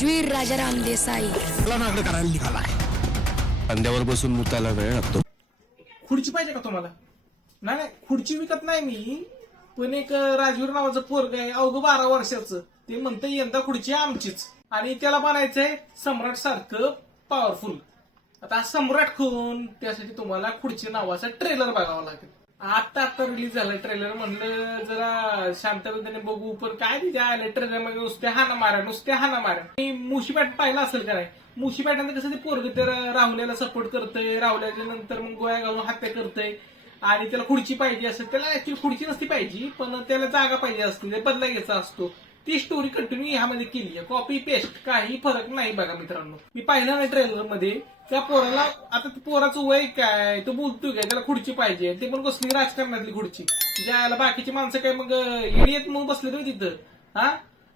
राजवीर राजाराम देसाई मला नागड करायला निघालाय. खांद्यावर बसून मुतायला वेळ लागतो. खुर्ची पाहिजे का तुम्हाला? नाही नाही, खुर्ची विकत नाही मी, पण एक राजवीर नावाचं पोरग आहे अवघं 12 वर्षाचं, ते म्हणतं यंदा खुर्ची आमचीच, आणि त्याला बनायचंय सम्राट सारखं पॉवरफुल. आता सम्राट कोण, त्यासाठी तुम्हाला खुर्ची नावाचा ट्रेलर बघावा लागेल. आता रिलीज झालं ट्रेलर, म्हणलं जरा शांतपणे बघू, पण काय तिथे आलं ट्रेलर मध्ये नुसते हाना मारा. मुशी पॅट पाहिला असेल का नाही? मुशी पॅटनंतर कसं ते पोरग तर राहुल्याला सपोर्ट करतंय, राहुल्याच्या नंतर मग गोळ्या घालून हत्या करतंय, आणि त्याला खुर्ची पाहिजे असते. त्याला ऍक्च्युअली खुर्ची नसती पाहिजे, पण त्याला जागा पाहिजे असते, ते बदला घ्यायचा असतो. ती स्टोरी कंटिन्यू ह्यामध्ये केली आहे, कॉपी पेस्ट, काही फरक नाही बघा मित्रांनो. मी पाहिलं ना ट्रेलर मध्ये, त्या पोराला, आता पोराचं वय काय, तो बोलतोय काय, त्याला खुर्ची पाहिजे, ते पण कसली राजकारणातली खुर्ची, ज्याला बाकीची माणसं काय मग येत मग बसले तुम्ही तिथं, हा,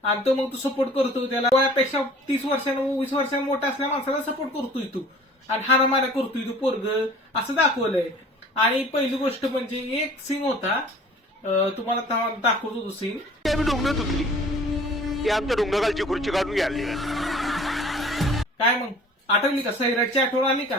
आणि तो मग तू सपोर्ट करतो त्याला. वयापेक्षा 30 वर्षांना 20 वर्षांना मोठ्या असल्या माणसाला सपोर्ट करतोय तू, आणि हाना मारा करतोय तू पोरग, असं दाखवलंय. आणि पहिली गोष्ट म्हणजे एक सीन होता, तुम्हाला दाखवतो तो सीन. डोंगरात उतली ती आमच्या डोंगराखालची खुर्ची काढून घ्यायला. काय मग आठवली का? सैराटची आठवण आली का?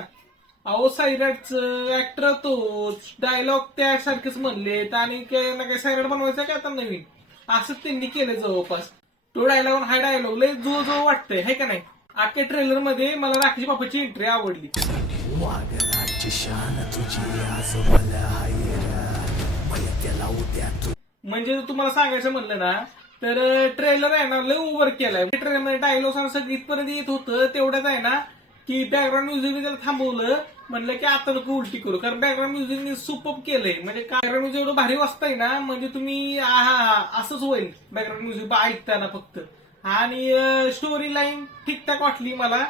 अहो सैराटचं ऍक्टर तोच, डायलॉग त्यासारखेच म्हणलेत, आणि काय ना काय सैराट बनवायचं काय आता नवीन, असंच त्यांनी केलं जवळपास. तो डायलॉग हा डायलॉग लय जो वाटतंय, है का नाही? अख्ख्या ट्रेलर मध्ये मला राकेश बापाची एंट्री आवडली. म्हणजे तुम्हाला सांगायचं म्हणलं ना, तर ट्रेलर आहे ना लय ओव्हर केलाय. ट्रेलर मध्ये डायलॉग सगळं इथपर्यंत येत होतं, तेवढ्याच आहे ना की बॅकग्राऊंड म्युझिक त्याला थांबवलं, म्हणलं की आता नको उलटी करू, कारण बॅकग्राऊंड म्युझिकने सुपर केलंय. म्हणजे बॅकग्राऊंड म्युझिक एवढं भारी वाजतंय ना, म्हणजे तुम्ही असंच होईल बॅकग्राऊंड म्युझिक ऐकताना फक्त. आणि स्टोरी लाईन ठीकठाक वाटली मला.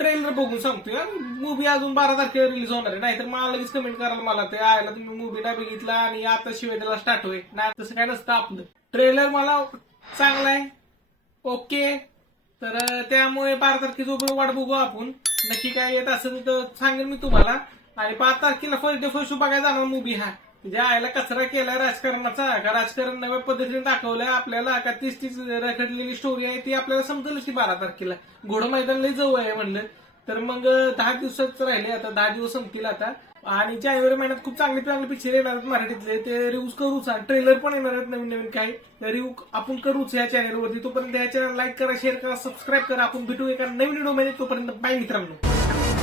ट्रेलर बघून सांगतोय, मूवी अजून 12 तारखेला रिलीज होणार आहे, नाहीतर मला लगेच कमेंट करायला मला ते आयला तुम्ही मूवी नाही बघितला आणि आता शिवाय त्याला स्टार्ट होईल, नाही तसं काय नसतं आपलं. ट्रेलर मला चांगला आहे, ओके. तर त्यामुळे 12 तारखेचं वाट बघू आपण, नक्की काय येत असेल तर सांगेन मी तुम्हाला. आणि 5 तारखेला फर्स्ट डे फर्स्ट शो बघायला जाणार मूवी हा. ज्या आयला कचरा केलाय राजकारणाचा, का राजकारण नव्या पद्धतीने दाखवलंय आपल्याला, का 30 रखडलेली स्टोरी आहे ती आपल्याला समजेलच की 12 तारखेला. घोडं मैदान लय जवळ आहे म्हणलं, तर मग 10 दिवसाच राहिले, आता 10 दिवस संपतील आता. आणि जानेवारी महिन्यात खूप चांगले पिक्चर येणार आहेत मराठीतले, ते रिव्ह्यूज करूच, ट्रेलर पण येणार आहेत नवीन काही रिव्ह्यू आपण करूच या चॅनलवरती. तोपर्यंत या चॅनल लाईक करा, शेअर करा, सबस्क्राईब करा. आपण भेटू एका नवीन व्हिडिओ मध्ये, तोपर्यंत बाय मित्रांनो.